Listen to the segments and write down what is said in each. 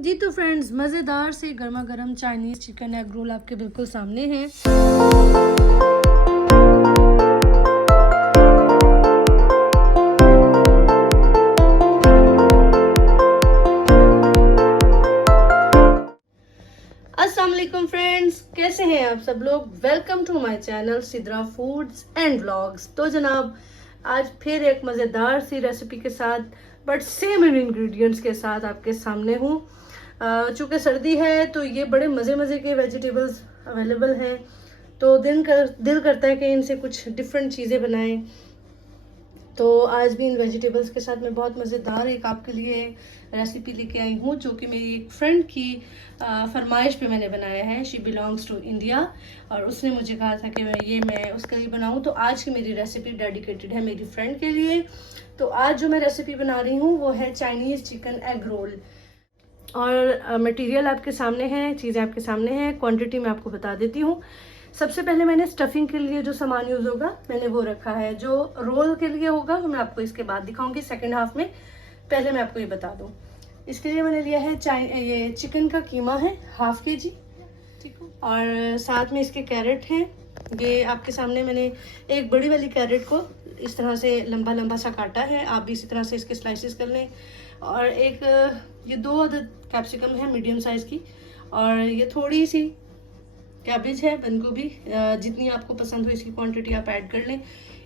जी तो फ्रेंड्स, मज़ेदार से गर्मा गर्म चाइनीज़ चिकन एग रोल आपके बिल्कुल सामने हैं। अस्सलाम वालेकुम फ्रेंड्स, कैसे हैं आप सब लोग। Welcome to my channel Sidra foods and vlogs. तो जनाब, आज फिर एक मज़ेदार सी रेसिपी के साथ बट सेम इंग्रेडिएंट्स के साथ आपके सामने हूँ। चूँकि सर्दी है तो ये बड़े मज़े मज़े के वेजिटेबल्स अवेलेबल हैं, तो दिल करता है कि इनसे कुछ डिफरेंट चीज़ें बनाएं। तो आज भी इन वेजिटेबल्स के साथ मैं बहुत मज़ेदार एक आपके लिए रेसिपी लेके आई हूँ, जो कि मेरी एक फ्रेंड की फरमाइश पे मैंने बनाया है। शी बिलोंग्स टू इंडिया और उसने मुझे कहा था कि मैं उसके लिए बनाऊँ। तो आज की मेरी रेसिपी डेडिकेटेड है मेरी फ्रेंड के लिए। तो आज जो मैं रेसिपी बना रही हूँ वो है चाइनीज़ चिकन एग रोल। और मटेरियल आपके सामने है, चीज़ें आपके सामने हैं, क्वांटिटी मैं आपको बता देती हूँ। सबसे पहले मैंने स्टफिंग के लिए जो सामान यूज़ होगा मैंने वो रखा है। जो रोल के लिए होगा वो मैं आपको इसके बाद दिखाऊंगी सेकंड हाफ में। पहले मैं आपको ये बता दूँ, इसके लिए मैंने लिया है ये चिकन का कीमा है 1/2 kg, ठीक है। और साथ में इसके कैरेट हैं। ये आपके सामने मैंने एक बड़ी वाली कैरेट को इस तरह से लंबा लंबा सा काटा है, आप भी इसी तरह से इसके स्लाइसेस कर लें। और एक ये 2 अदद कैप्सिकम है मीडियम साइज़ की, और ये थोड़ी सी कैबेज है, बंद गोभी। जितनी आपको पसंद हो इसकी क्वांटिटी आप ऐड कर लें।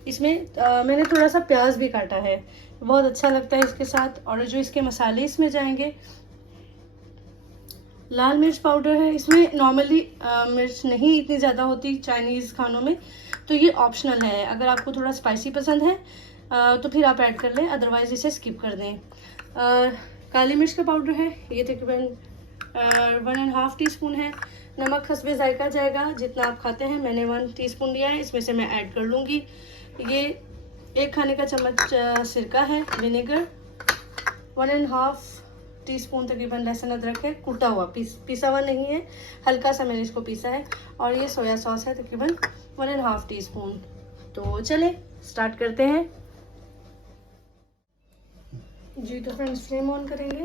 इसमें मैंने थोड़ा सा प्याज भी काटा है, बहुत अच्छा लगता है इसके साथ। और जो इसके मसाले इसमें जाएंगे, लाल मिर्च पाउडर है। इसमें नॉर्मली मिर्च नहीं इतनी ज़्यादा होती चाइनीज़ खानों में, तो ये ऑप्शनल है। अगर आपको थोड़ा स्पाइसी पसंद है तो फिर आप ऐड कर लें, अदरवाइज़ इसे स्किप कर दें। काली मिर्च का पाउडर है, ये तकरीबन 1.5 टीस्पून है। नमक हस्बे जायका जाएगा, जितना आप खाते हैं। मैंने 1 टीस्पून लिया है, इसमें से मैं ऐड कर लूँगी। ये 1 खाने का चम्मच सिरका है, विनेगर। 1.5 टीस्पून तकरीबन लहसुन अदरक है, कूटा हुआ, पीसा हुआ नहीं है, हल्का सा मैंने इसको पीसा है। और ये सोया सॉस है तकरीबन 1.5 टीस्पून। तो चले स्टार्ट करते हैं। जी तो फ्रेंड्स, फ्लेम ऑन करेंगे,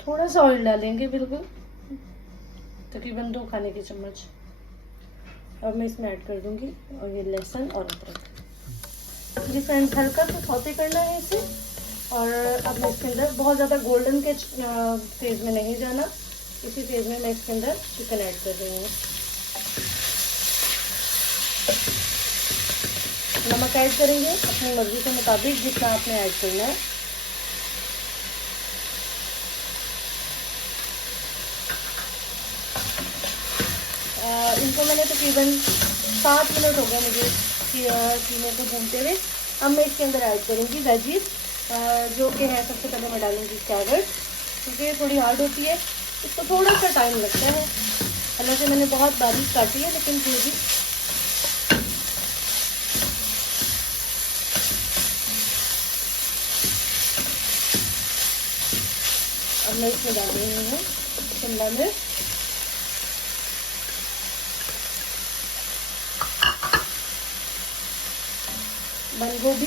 थोड़ा सा ऑयल डालेंगे, बिल्कुल तकरीबन 2 खाने के चम्मच। अब मैं इसमें ऐड कर दूंगी और ये लहसुन और अदरक। जी फ्रेंड्स, हल्का सा सौते करना है इसे। और अब मैं इसके अंदर बहुत ज़्यादा गोल्डन के फेज में नहीं जाना, इसी फेज में मैं इसके अंदर चिकन ऐड कर रही हूँ। नमक ऐड करेंगे अपनी मर्जी के मुताबिक, जितना आपने ऐड करना है। इनको मैंने तकरीबन 7 मिनट हो गए मुझे कीमे को भूनते हुए। अब मैं इसके अंदर ऐड करूँगी वेजीज, जो कि है सबसे पहले मैं डालूँगी कैरेट, क्योंकि ये थोड़ी हार्ड होती है, इसको थोड़ा सा टाइम लगता है। हालांकि मैंने बहुत बारीक काटी है, लेकिन फिर भी अब मैं इसमें डाल रही हूँ शिमला मिर्च, बंद गोभी,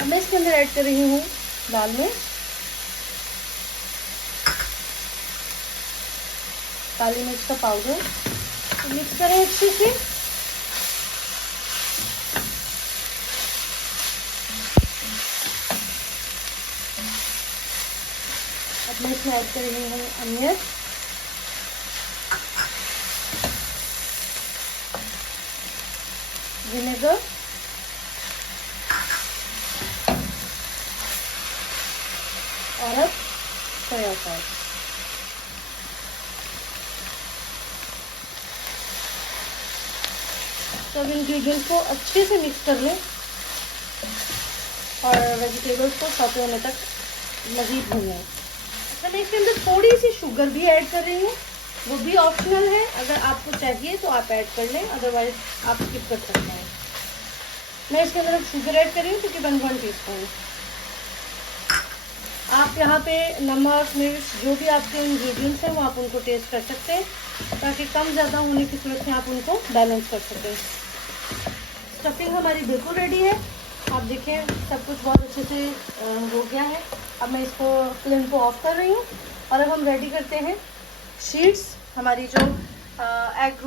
अब मैं इसके अंदर ऐड कर रही हूँ लाल मिर्च, काली मिर्च का पाउडर। मिक्स करें अच्छे से। अब मैं इसमें ऐड कर रही हूँ अनियन, विनेगर और अब सोया सॉस। सब इंग्रेडिएंट्स को अच्छे से मिक्स कर लें और वेजिटेबल्स को सौते होने तक मज़ीद भूनें। अच्छा, मैं इसके अंदर थोड़ी सी शुगर भी ऐड कर रही हूँ, वो भी ऑप्शनल है। अगर आपको चाहिए तो आप ऐड कर लें, अदरवाइज आप स्किप कर सकते हैं। मैं इसके अंदर शुगर ऐड कर रही हूँ तकरीबन 1 टीस्पून। आप यहाँ पे नमक मिर्च जो भी आपके इंग्रेडिएंट्स हैं वो आप उनको टेस्ट कर सकते हैं, ताकि कम ज़्यादा होने की सूरत में आप उनको बैलेंस कर सकें। स्टफिंग हमारी बिल्कुल रेडी है। आप देखें सब कुछ बहुत अच्छे से हो गया है। अब मैं इसको फ्लेम को ऑफ कर रही हूँ और अब हम रेडी करते हैं शीट्स। हमारी जो एग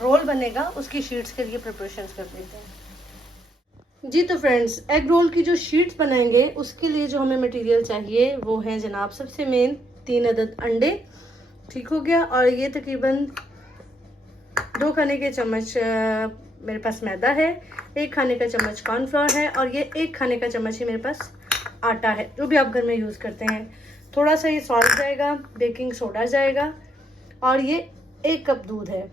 रोल बनेगा उसकी शीट्स के लिए प्रिपरेशंस कर देते हैं। जी तो फ्रेंड्स, एग रोल की जो शीट्स बनाएंगे उसके लिए जो हमें मटेरियल चाहिए वो है जनाब सबसे मेन 3 अदद अंडे। ठीक हो गया। और ये तकरीबन 2 खाने के चम्मच मेरे पास मैदा है, 1 खाने का चम्मच कॉर्नफ्लोर है और ये 1 खाने का चम्मच ही मेरे पास आटा है, जो भी आप घर में यूज़ करते हैं। थोड़ा सा ये सॉल्ट जाएगा, बेकिंग सोडा जाएगा और ये 1 कप दूध है,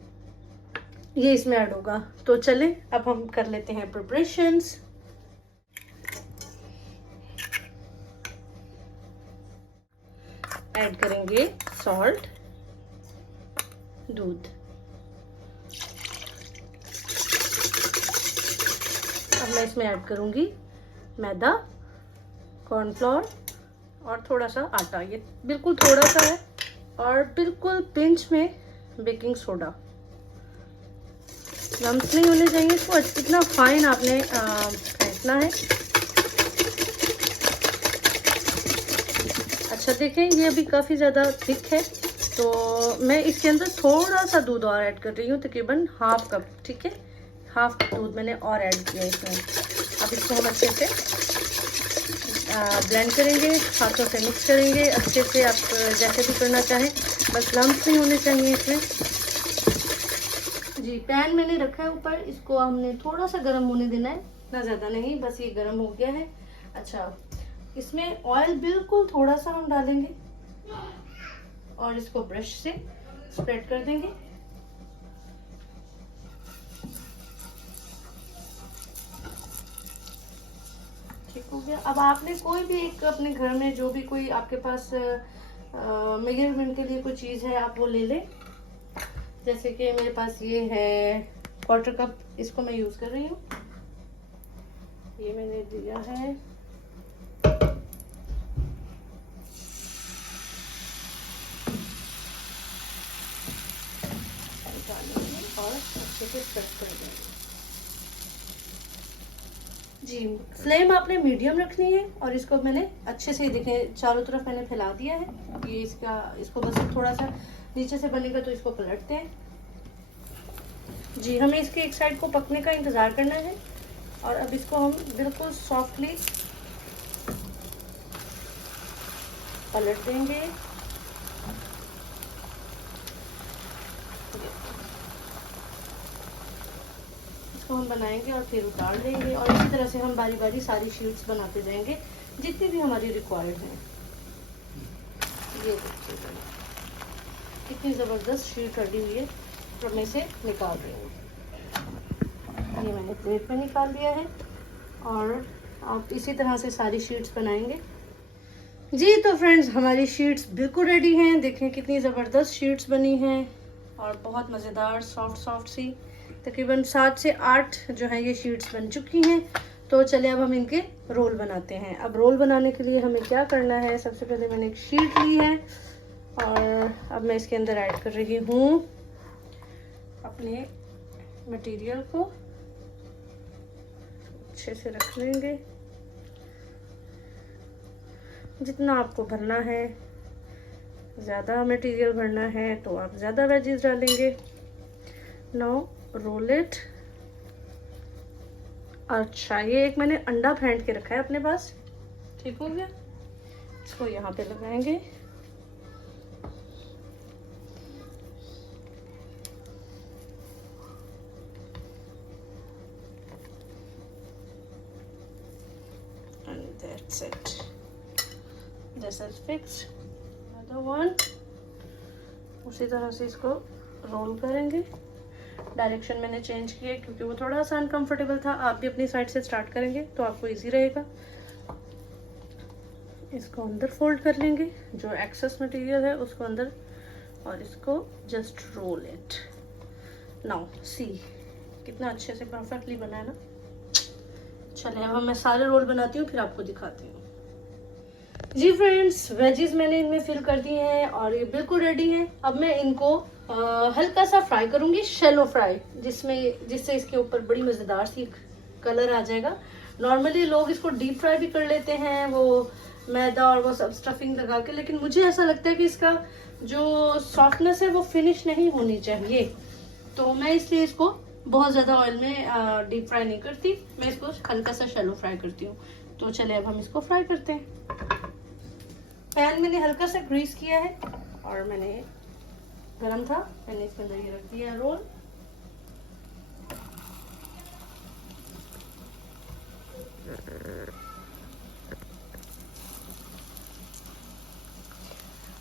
ये इसमें ऐड होगा। तो चलें अब हम कर लेते हैं प्रिपरेशंस। ऐड करेंगे सॉल्ट, दूध। अब मैं इसमें ऐड करूंगी मैदा, कॉर्नफ्लोर और थोड़ा सा आटा। ये बिल्कुल थोड़ा सा है और बिल्कुल पिंच में बेकिंग सोडा। लम्स नहीं होने चाहिए इसको, इतना फाइन आपने फेंटना है। अच्छा देखें, ये अभी काफ़ी ज़्यादा थिक है, तो मैं इसके अंदर थोड़ा सा दूध और ऐड कर रही हूँ, तकरीबन हाफ कप। ठीक है, हाफ कप दूध मैंने और ऐड किया इसमें। अब इसको हम अच्छे से ब्लेंड करेंगे, हाथों से मिक्स करेंगे अच्छे से। आप जैसे भी करना चाहें, बस लम्स नहीं होने चाहिए इसमें। जी, पैन मैंने रखा है ऊपर, इसको हमने थोड़ा सा गर्म होने देना है, ना ज़्यादा नहीं, बस ये गर्म हो गया है। अच्छा, इसमें ऑयल बिल्कुल थोड़ा सा हम डालेंगे और इसको ब्रश से स्प्रेड कर देंगे। ठीक हो गया। अब आपने कोई भी एक अपने घर में जो भी कोई आपके पास मेजरमेंट के लिए कोई चीज़ है आप वो ले लें। जैसे कि मेरे पास ये है 1/4 कप, इसको मैं यूज़ कर रही हूँ। ये मैंने दिया है। और अच्छे से स्प्रेड कर देंगे। जी, फ्लेम आपने मीडियम रखनी है और इसको मैंने अच्छे से देखें चारों तरफ मैंने फैला दिया है। ये इसको बस थोड़ा सा नीचे से बनेगा तो इसको पलटते हैं। जी, हमें इसके एक साइड को पकने का इंतज़ार करना है और अब इसको हम बिल्कुल सॉफ्टली पलट देंगे। इसको हम बनाएंगे और फिर उतार देंगे और इसी तरह से हम बारी बारी सारी शीट्स बनाते जाएंगे जितनी भी हमारी रिक्वायर्ड हैं। ये देखिए कितनी ज़बरदस्त शीट रेडी हुई है, तो मैं इसे निकाल रही हूँ। ये मैंने प्लेट में निकाल दिया है और आप इसी तरह से सारी शीट्स बनाएंगे। जी तो फ्रेंड्स, हमारी शीट्स बिल्कुल रेडी हैं। देखें कितनी ज़बरदस्त शीट्स बनी हैं और बहुत मज़ेदार सॉफ्ट सी। तकरीबन 7 से 8 जो है ये शीट्स बन चुकी हैं। तो चलिए अब हम इनके रोल बनाते हैं। अब रोल बनाने के लिए हमें क्या करना है, सबसे पहले मैंने एक शीट ली है और अब मैं इसके अंदर ऐड कर रही हूँ अपने मटेरियल को। अच्छे से रख लेंगे, जितना आपको भरना है। ज़्यादा मटेरियल भरना है तो आप ज़्यादा वेजीज डालेंगे। Now roll it. अच्छा, ये एक मैंने अंडा फेंट के रखा है अपने पास। ठीक हो गया। इसको यहाँ पे लगाएंगे। And that's it. This is fixed. Another one. उसी तरह से इसको रोल करेंगे। डायरेक्शन मैंने चेंज किया क्योंकि वो थोड़ा सा अनकंफर्टेबल था। आप भी अपनी साइड से स्टार्ट करेंगे तो आपको इजी रहेगा। इसको अंदर फोल्ड कर लेंगे, जो एक्सेस मटेरियल है उसको अंदर, और इसको just roll it. Now see कितना अच्छे से परफेक्टली बना है ना। चलिए अब मैं सारे रोल बनाती हूँ फिर आपको दिखाती हूँ। जी फ्रेंड्स, वेजीज मैंने इनमें फिल कर दिए हैं और ये बिल्कुल रेडी हैं। अब मैं इनको हल्का सा फ्राई करूंगी, शैलो फ्राई, जिससे इसके ऊपर बड़ी मज़ेदार सी कलर आ जाएगा। नॉर्मली लोग इसको डीप फ्राई भी कर लेते हैं, वो मैदा और वो सब स्टफिंग लगा के, लेकिन मुझे ऐसा लगता है कि इसका जो सॉफ्टनेस है वो फिनिश नहीं होनी चाहिए, तो मैं इसलिए इसको बहुत ज़्यादा ऑयल में डीप फ्राई नहीं करती, मैं इसको हल्का सा शैलो फ्राई करती हूँ। तो चलिए अब हम इसको फ्राई करते हैं। पैन मैंने हल्का सा ग्रीस किया है और मैंने गरम था, मैंने इसके अंदर ये रख दिया रोल।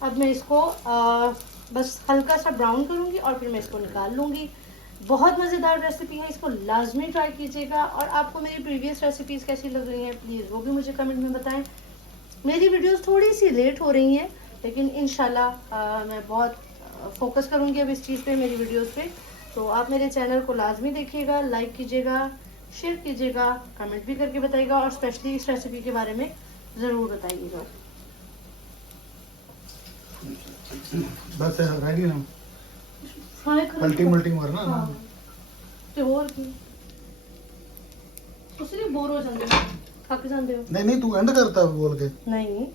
अब मैं इसको बस हल्का सा ब्राउन करूंगी और फिर मैं इसको निकाल लूंगी। बहुत मज़ेदार रेसिपी है, इसको लाजमी ट्राई कीजिएगा। और आपको मेरी प्रीवियस रेसिपीज़ कैसी लग रही हैं प्लीज़ वो भी मुझे कमेंट में बताएं। मेरी वीडियोस थोड़ी सी लेट हो रही हैं, लेकिन इंशाल्लाह मैं बहुत फोकस करूंगी अब इस चीज़ पे, मेरी वीडियोस पे। तो आप मेरे चैनल को लाजमी देखिएगा, लाइक कीजिएगा, शेयर कीजिएगा, कमेंट भी करके बताइएगा और स्पेशली इस रेसिपी के बारे में ज़रूर बताइएगा। बस रेडी ना फ्राई पलटी मल्टी मारना ना ते और की ਤੁਸੀਂ बोर हो जाते हो, थक जाते हो। नहीं नहीं तू एंड करता है बोल के नहीं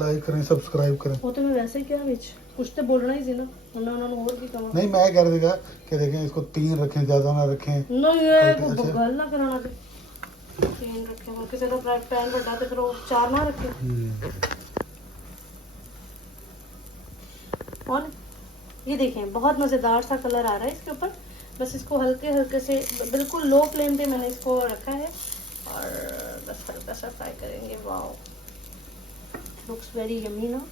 लाइक करें सब्सक्राइब करें वो तो मैं वैसे ही क्या विच कुछ तो बोलना ही सी ना, वरना उन्होंने और की कहा नहीं मैं कह देगा कि देखें इसको 3 रखें ज्यादा ना रखें नहीं ये अच्छा। को गल ना कराना ते 3 रखे हो किसी का पैन बड़ा ते फिर वो 4 ना रखे। और ये देखें बहुत मज़ेदार सा कलर आ रहा है इसके ऊपर। बस इसको हल्के हल्के से बिल्कुल लो फ्लेम पे मैंने इसको रखा है और बस हल्का सा फ्राई करेंगे। वाओ लुक्स वेरी यम्मी ना,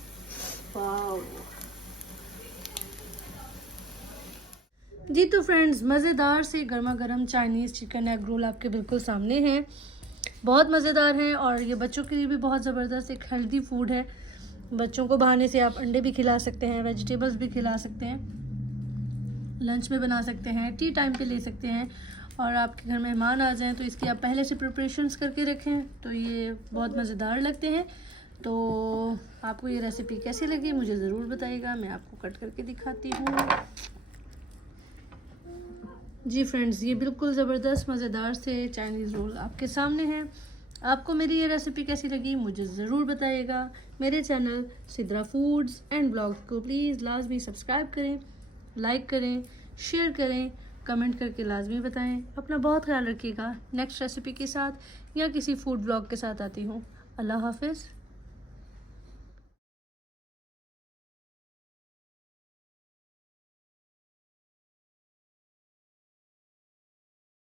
वाओ। जी तो फ्रेंड्स, मज़ेदार से गर्मा गर्म चाइनीज़ चिकन एग रोल आपके बिल्कुल सामने हैं। बहुत मज़ेदार हैं और ये बच्चों के लिए भी बहुत ज़बरदस्त एक हेल्दी फूड है। बच्चों को बहाने से आप अंडे भी खिला सकते हैं, वेजिटेबल्स भी खिला सकते हैं, लंच में बना सकते हैं, टी टाइम पे ले सकते हैं। और आपके घर मेहमान आ जाएं तो इसकी आप पहले से प्रिपरेशंस करके रखें तो ये बहुत मज़ेदार लगते हैं। तो आपको ये रेसिपी कैसी लगी मुझे ज़रूर बताइएगा, मैं आपको कट करके दिखाती हूँ। जी फ्रेंड्स, ये बिल्कुल ज़बरदस्त मज़ेदार से चाइनीज़ रोल आपके सामने हैं। आपको मेरी ये रेसिपी कैसी लगी मुझे ज़रूर बताइएगा। मेरे channel Sidra foods and blogs को प्लीज़ लाजमी सब्सक्राइब करें, लाइक करें, शेयर करें, कमेंट करके लाजमी बताएं। अपना बहुत ख्याल रखिएगा। नेक्स्ट रेसिपी के साथ या किसी फूड ब्लॉग के साथ आती हूँ। अल्लाह हाफिज़।